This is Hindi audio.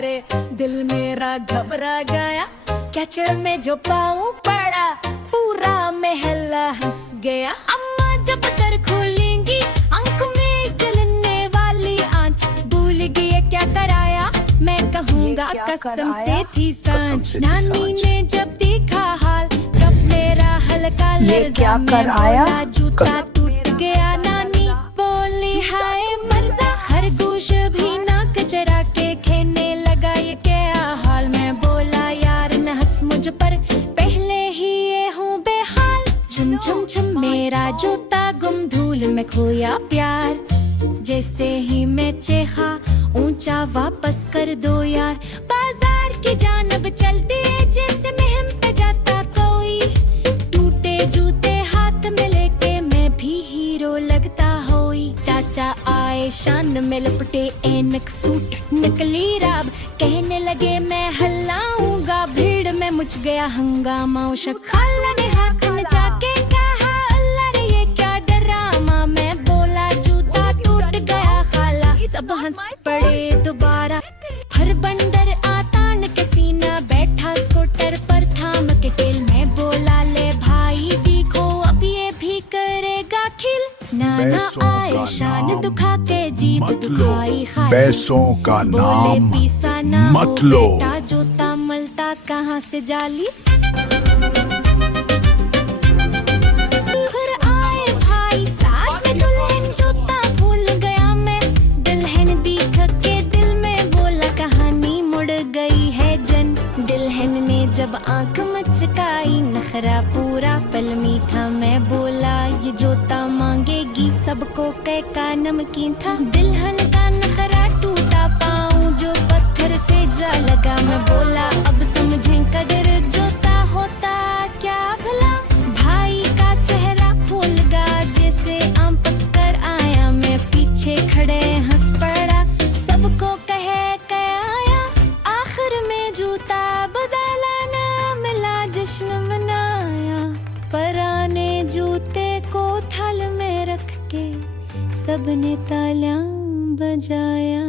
रे दिल मेरा घबरा गया। कैचर में जो पाँव पड़ा पूरा महल्ला हंस गया। अम्मा जब दर खोलेंगी आंख में जलने वाली आंच, भूल गई क्या कराया मैं कहूँगा कसम से थी सांझ। नानी ने जब देखा हाल तब मेरा हल्का लर्जा, मैं बोला जूता टूट गया। नानी बोली हाय मर्जा, खरगोश भी नाक चरा के खेने लगा ये क्या हाल। मैं बोला यार न हंस मुझ पर, पहले ही ये हूँ बेहाल। छम छम छम मेरा जूता गुम धूल में खोया प्यार। जैसे ही मैं चेखा ऊंचा वापस कर दो यार। बाजार की जानब चलती है जैसे महम पे जाता कोई, टूटे जूते हाथ में लेके मैं भी हीरो लगता होई। चाचा आए शान में लपटे एनक सूट नकली राब, कहने लगे मैं हल्लाऊंगा भीड़ में मुझ गया हंगामा। खाला ने हाथ नचा के कहा अल्लाह रे ये क्या डरामा। मैं बोला जूता टूट गया खाला, सब हंस पड़े दोबारा। हर बंदर आतान के सीना बैठा स्कूटर पर थाम के टेल। मैं बोला ले भाई देखो अब ये भी करेगा खिल। नाना आए शान दुखा के जीभ दुखाई खाली। पैसों का बोले नाम पीसा ना मत हो लो। बेटा जूता मलता कहाँ से जाली। फिर आए भाई साथ में दुल्हन, जूता भूल गया मैं। दुल्हन दिख के दिल में बोला कहानी मुड़ गई है जन। दुल्हन ने जब आंख मचकाई नखरा पूरा फिल्मी था। मैं बोला ये जूता मांगेगी सबको कह का नमकीन था। दुल्हन का नखरा टूटा पाऊं जो पत्थर से जा लगा। मैं बोला अब समझें कदर जूता होता क्या भला। भाई का चेहरा फूल गया जैसे आम पककर आया। मैं पीछे खड़े हंस पड़ा सबको कहे आया। आखिर में जूता बदला ना मिला जश्न मनाया। पुराने जूते को थल में रख के सबने तालियां बजाया।